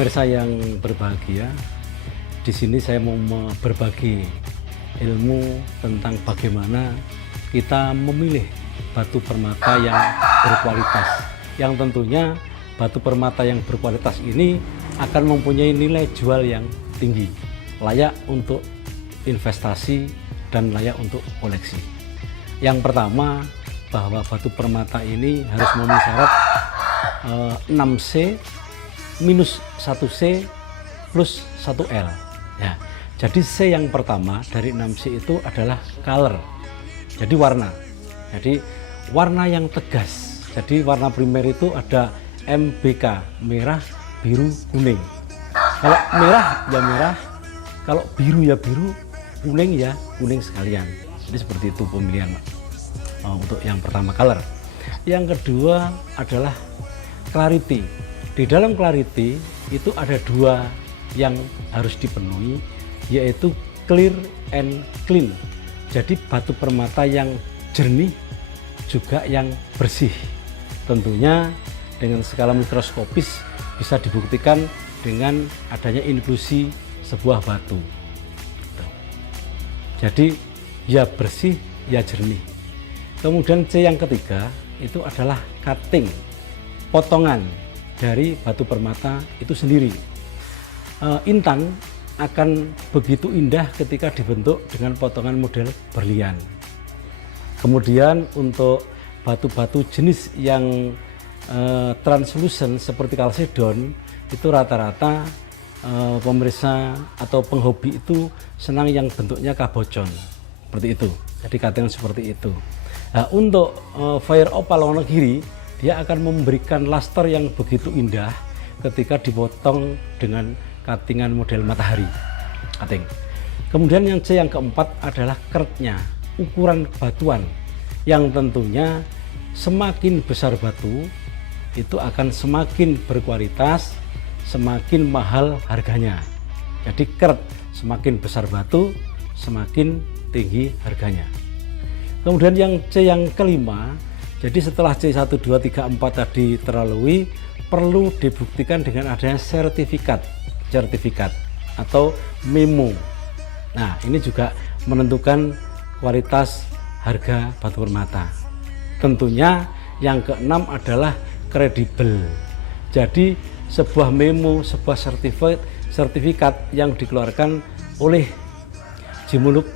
Pemirsa yang berbahagia, di sini saya mau berbagi ilmu tentang bagaimana kita memilih batu permata yang berkualitas. Yang tentunya batu permata yang berkualitas ini akan mempunyai nilai jual yang tinggi, layak untuk investasi dan layak untuk koleksi. Yang pertama, bahwa batu permata ini harus memenuhi syarat 6C minus 1C plus 1L ya. Jadi C yang pertama dari 6C itu adalah color, jadi warna. Jadi warna yang tegas. Jadi warna primer itu ada MBK, merah, biru, kuning. Kalau merah ya merah, kalau biru ya biru, kuning ya kuning sekalian. Jadi seperti itu pemilihan untuk yang pertama, color. Yang kedua adalah clarity. Di dalam clarity itu ada dua yang harus dipenuhi, yaitu clear and clean. Jadi batu permata yang jernih juga yang bersih. Tentunya dengan skala mikroskopis bisa dibuktikan dengan adanya inklusi sebuah batu. Jadi ya bersih, ya jernih. Kemudian C yang ketiga itu adalah cutting, potongan dari batu permata itu sendiri. Intan akan begitu indah ketika dibentuk dengan potongan model berlian. Kemudian untuk batu-batu jenis yang translucent seperti kalsedon itu rata-rata pemirsa atau penghobi itu senang yang bentuknya kabocon seperti itu. Jadi cutting seperti itu. Nah, untuk fire opal Wonogiri, dia akan memberikan luster yang begitu indah ketika dipotong dengan cuttingan model matahari cutting. Kemudian yang C yang keempat adalah kertnya, ukuran batuan, yang tentunya semakin besar batu itu akan semakin berkualitas, semakin mahal harganya. Jadi kert, semakin besar batu semakin tinggi harganya. Kemudian yang C yang kelima, jadi setelah C1, 2, 3, 4 tadi terlalui, perlu dibuktikan dengan adanya sertifikat atau memo. Nah, ini juga menentukan kualitas harga batu permata. Tentunya yang keenam adalah kredibel. Jadi sebuah memo, sebuah sertifikat yang dikeluarkan oleh jimuluk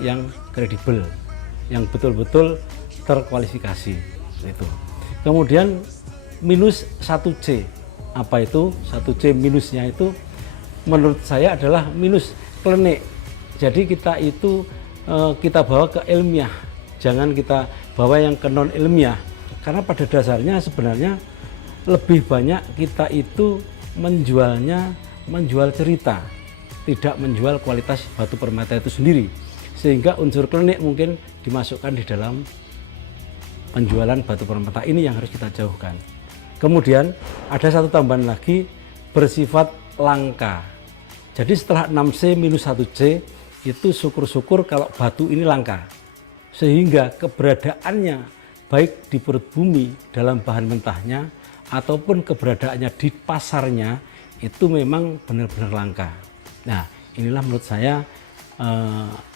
yang kredibel, yang betul-betul terkualifikasi itu. Kemudian minus 1C, apa itu 1C minusnya? Itu menurut saya adalah minus klenik. Jadi kita itu kita bawa ke ilmiah, jangan kita bawa yang ke non ilmiah, karena pada dasarnya sebenarnya lebih banyak kita itu menjual cerita, tidak menjual kualitas batu permata itu sendiri, sehingga unsur klenik mungkin dimasukkan di dalam penjualan batu permata ini yang harus kita jauhkan. Kemudian ada satu tambahan lagi, bersifat langka. Jadi setelah 6C minus 1C itu syukur-syukur kalau batu ini langka, sehingga keberadaannya baik di perut bumi dalam bahan mentahnya ataupun keberadaannya di pasarnya itu memang benar-benar langka. Nah, inilah menurut saya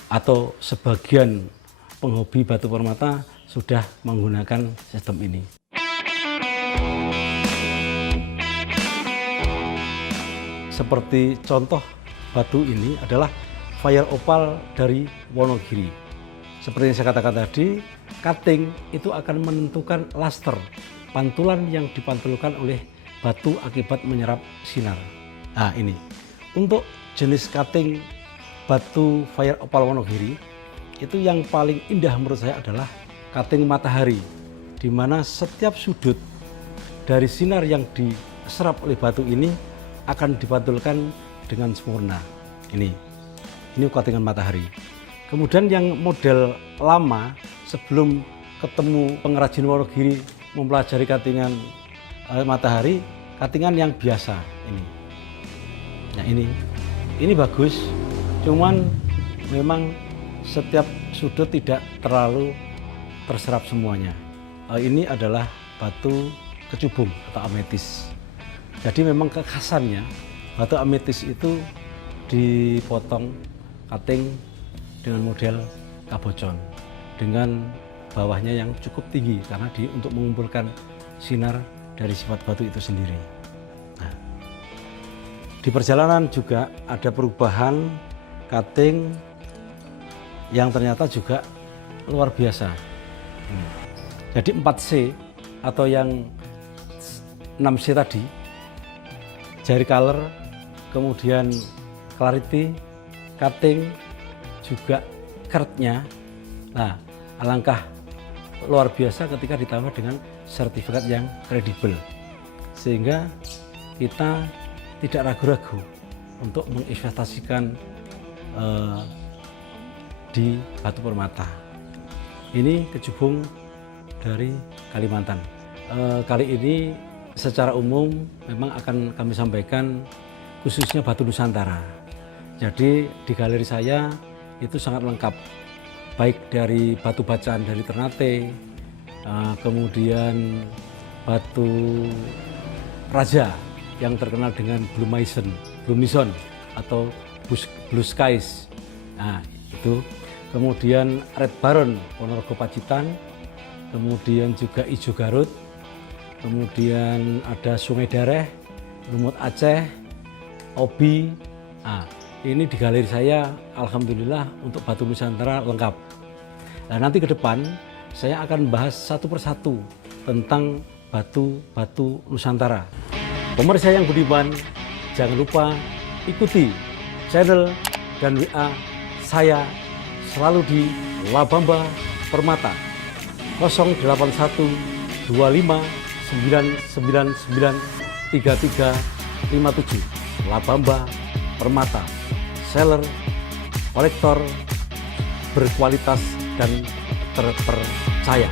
atau sebagian penghobi batu permata sudah menggunakan sistem ini. Seperti contoh batu ini adalah fire opal dari Wonogiri. Seperti yang saya katakan tadi, cutting itu akan menentukan luster, pantulan yang dipantulkan oleh batu akibat menyerap sinar. Nah, ini untuk jenis cutting batu fire opal Wonogiri itu yang paling indah menurut saya adalah cutting matahari, di mana setiap sudut dari sinar yang diserap oleh batu ini akan dipantulkan dengan sempurna. Ini cuttingan matahari. Kemudian yang model lama, sebelum ketemu pengrajin Wonogiri mempelajari cuttingan matahari, cuttingan yang biasa ini. Nah, ini bagus, cuman memang setiap sudut tidak terlalu terserap semuanya. Ini adalah batu kecubung atau ametis. Jadi memang kekhasannya batu ametis itu dipotong cutting dengan model kabocon dengan bawahnya yang cukup tinggi karena untuk mengumpulkan sinar dari sifat batu itu sendiri. Nah, di perjalanan juga ada perubahan cutting yang ternyata juga luar biasa. Jadi 4C atau yang 6C tadi, jari color, kemudian clarity, cutting, juga kertnya. Nah, alangkah luar biasa ketika ditambah dengan sertifikat yang kredibel, sehingga kita tidak ragu-ragu untuk menginvestasikan di batu permata. Ini kecubung dari Kalimantan. Kali ini secara umum memang akan kami sampaikan khususnya batu Nusantara. Jadi di galeri saya itu sangat lengkap, baik dari batu bacaan dari Ternate, kemudian batu raja yang terkenal dengan Blue Mason atau Blue Skies. Nah, itu. Kemudian Red Baron Ponorogo Pacitan, kemudian juga Ijo Garut, kemudian ada Sungai Dareh, Lumut Aceh, Obi. Nah, ini di galeri saya alhamdulillah untuk batu Nusantara lengkap. Nah, nanti ke depan saya akan bahas satu persatu tentang batu-batu Nusantara. Pemirsa yang budiman, jangan lupa ikuti channel dan WA saya selalu di Labamba Permata 081 25 999 3357. Labamba Permata, seller, kolektor berkualitas dan terpercaya.